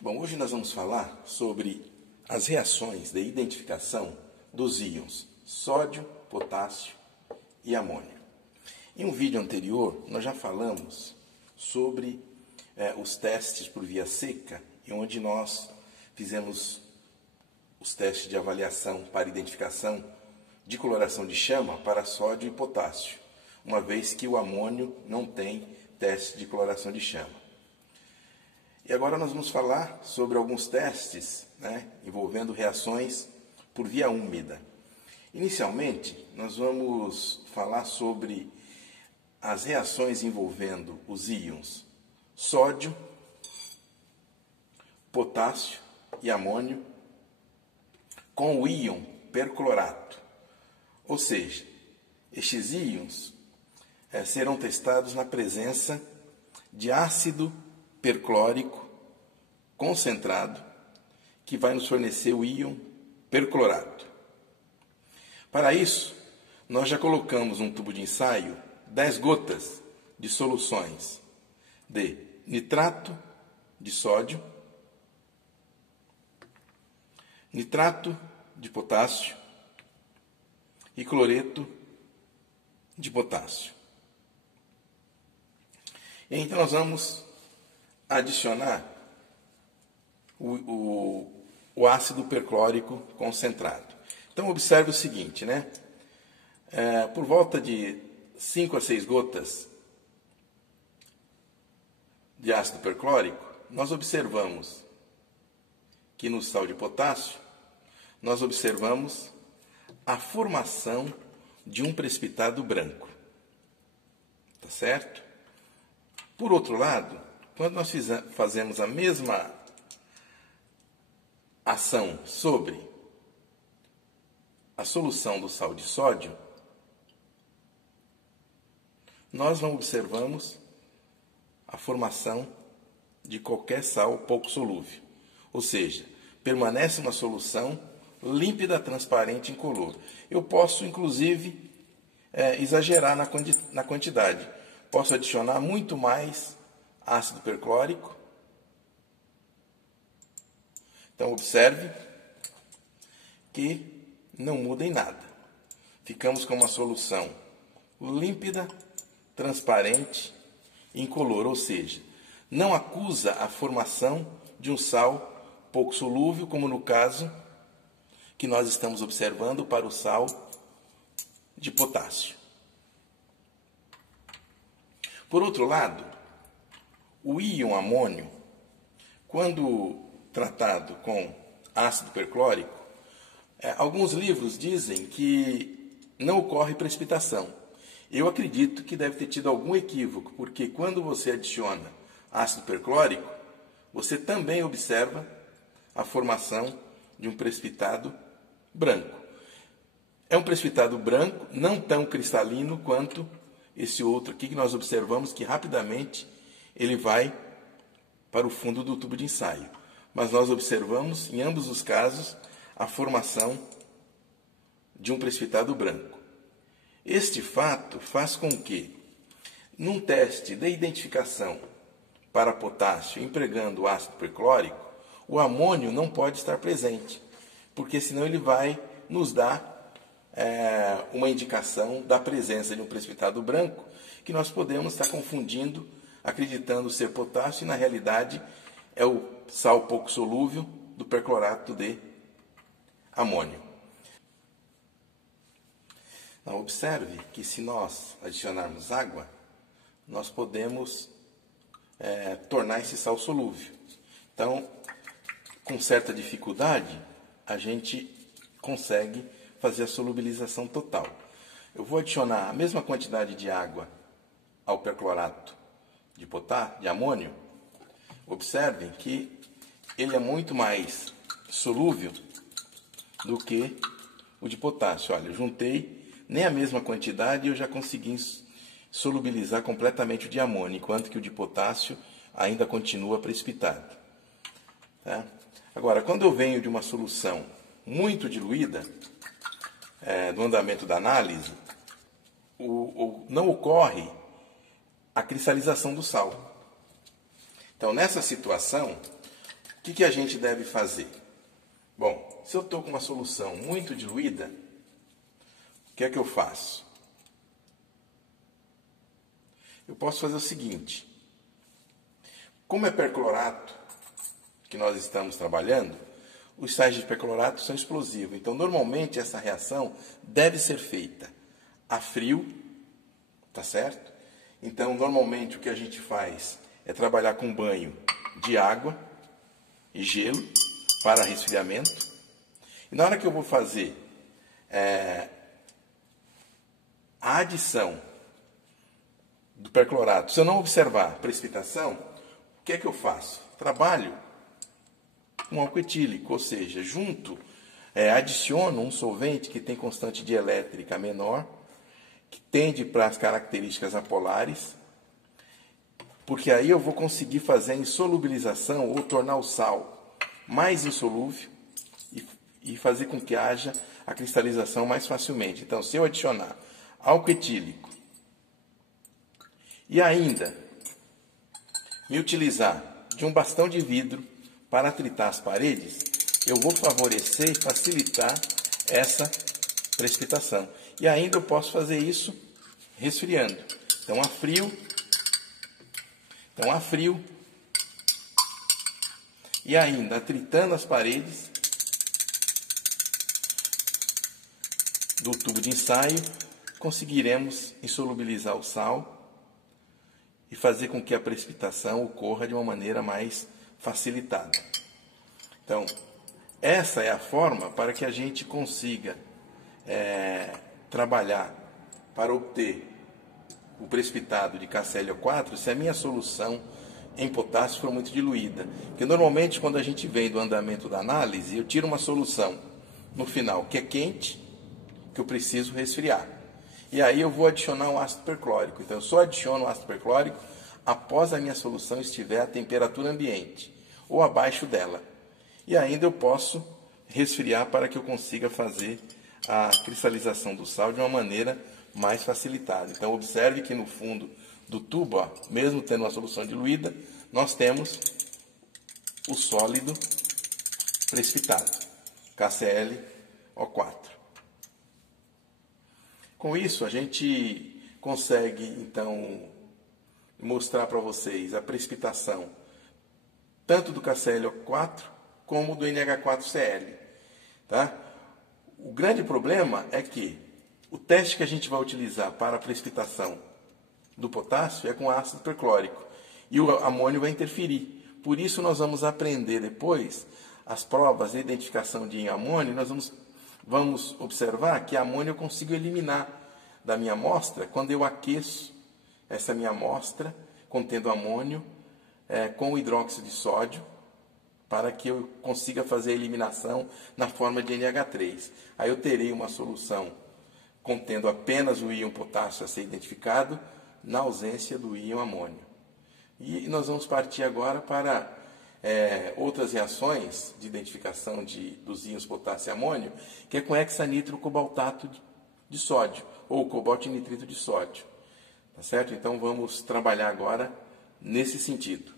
Bom, hoje nós vamos falar sobre as reações de identificação dos íons sódio, potássio e amônio. Em um vídeo anterior, nós já falamos sobre os testes por via seca, onde nós fizemos os testes de avaliação para identificação de coloração de chama para sódio e potássio, uma vez que o amônio não tem teste de coloração de chama. E agora nós vamos falar sobre alguns testes, envolvendo reações por via úmida. Inicialmente, nós vamos falar sobre as reações envolvendo os íons sódio, potássio e amônio com o íon perclorato. Ou seja, estes íons serão testados na presença de ácido perclórico concentrado, que vai nos fornecer o íon perclorato. Para isso, nós já colocamos num tubo de ensaio 10 gotas de soluções de nitrato de sódio, nitrato de potássio e cloreto de potássio. E então nós vamos adicionar o ácido perclórico concentrado. Então observe o seguinte, por volta de 5 a 6 gotas de ácido perclórico, nós observamos que no sal de potássio, nós observamos a formação de um precipitado branco. Tá certo? Por outro lado, quando nós fazemos a mesma ação sobre a solução do sal de sódio, nós não observamos a formação de qualquer sal pouco solúvel. Ou seja, permanece uma solução límpida, transparente, incolor. Eu posso, inclusive, exagerar na quantidade. Posso adicionar muito mais ácido perclórico. Então, observe que não muda em nada. Ficamos com uma solução límpida, transparente e incolor, ou seja, não acusa a formação de um sal pouco solúvel, como no caso que nós estamos observando para o sal de potássio. Por outro lado, o íon amônio, quando tratado com ácido perclórico, alguns livros dizem que não ocorre precipitação. Eu acredito que deve ter tido algum equívoco, porque quando você adiciona ácido perclórico, você também observa a formação de um precipitado branco. É um precipitado branco, não tão cristalino quanto esse outro aqui, que nós observamos que rapidamente ele vai para o fundo do tubo de ensaio. Mas nós observamos, em ambos os casos, a formação de um precipitado branco. Este fato faz com que, num teste de identificação para potássio empregando o ácido perclórico, o amônio não pode estar presente, porque senão ele vai nos dar uma indicação da presença de um precipitado branco, que nós podemos estar confundindo, acreditando ser potássio, e na realidade é o sal pouco solúvel do perclorato de amônio. Então, observe que se nós adicionarmos água, nós podemos tornar esse sal solúvel. Então, com certa dificuldade, a gente consegue fazer a solubilização total. Eu vou adicionar a mesma quantidade de água ao perclorato de amônio. Observem que ele é muito mais solúvel do que o de potássio. Olha, eu juntei nem a mesma quantidade e eu já consegui solubilizar completamente o de amônio, enquanto que o de potássio ainda continua precipitado. Tá? Agora, quando eu venho de uma solução muito diluída, do andamento da análise, não ocorre a cristalização do sal. Então, nessa situação, o que a gente deve fazer? Bom, se eu estou com uma solução muito diluída, o que é que eu faço? Eu posso fazer o seguinte: como é perclorato que nós estamos trabalhando, os sais de perclorato são explosivos. Então, normalmente, essa reação deve ser feita a frio, tá certo? Então, normalmente, o que a gente faz é trabalhar com banho de água e gelo para resfriamento. E na hora que eu vou fazer a adição do perclorato, se eu não observar precipitação, o que é que eu faço? Trabalho com álcool etílico, ou seja, adiciono um solvente que tem constante dielétrica menor, que tende para as características apolares, porque aí eu vou conseguir fazer a insolubilização ou tornar o sal mais insolúvel e fazer com que haja a cristalização mais facilmente. Então, se eu adicionar álcool etílico e ainda me utilizar de um bastão de vidro para tritar as paredes, eu vou favorecer e facilitar essa precipitação. E ainda eu posso fazer isso resfriando. Então, a frio e ainda tritando as paredes do tubo de ensaio, conseguiremos insolubilizar o sal e fazer com que a precipitação ocorra de uma maneira mais facilitada. Então, essa é a forma para que a gente consiga trabalhar para obter o precipitado de KClO4 se a minha solução em potássio for muito diluída. Porque normalmente quando a gente vem do andamento da análise, eu tiro uma solução no final que é quente, que eu preciso resfriar. E aí eu vou adicionar um ácido perclórico. Então eu só adiciono o ácido perclórico após a minha solução estiver à temperatura ambiente ou abaixo dela. E ainda eu posso resfriar para que eu consiga fazer a cristalização do sal de uma maneira mais facilitada. Então observe que no fundo do tubo, mesmo tendo uma solução diluída, nós temos o sólido precipitado, KClO4. Com isso, a gente consegue, então, mostrar para vocês a precipitação tanto do KClO4 como do NH4Cl. Tá? O grande problema é que o teste que a gente vai utilizar para a precipitação do potássio é com ácido perclórico e o amônio vai interferir. Por isso, nós vamos aprender depois as provas de identificação de amônio. Nós vamos observar que a amônio eu consigo eliminar da minha amostra quando eu aqueço essa minha amostra contendo amônio com o hidróxido de sódio, para que eu consiga fazer a eliminação na forma de NH3. Aí eu terei uma solução contendo apenas o íon potássio a ser identificado, na ausência do íon amônio. E nós vamos partir agora para outras reações de identificação dos íons potássio e amônio, que é com hexanitrocobaltato de sódio, ou cobalto e nitrito de sódio. Tá certo? Então vamos trabalhar agora nesse sentido.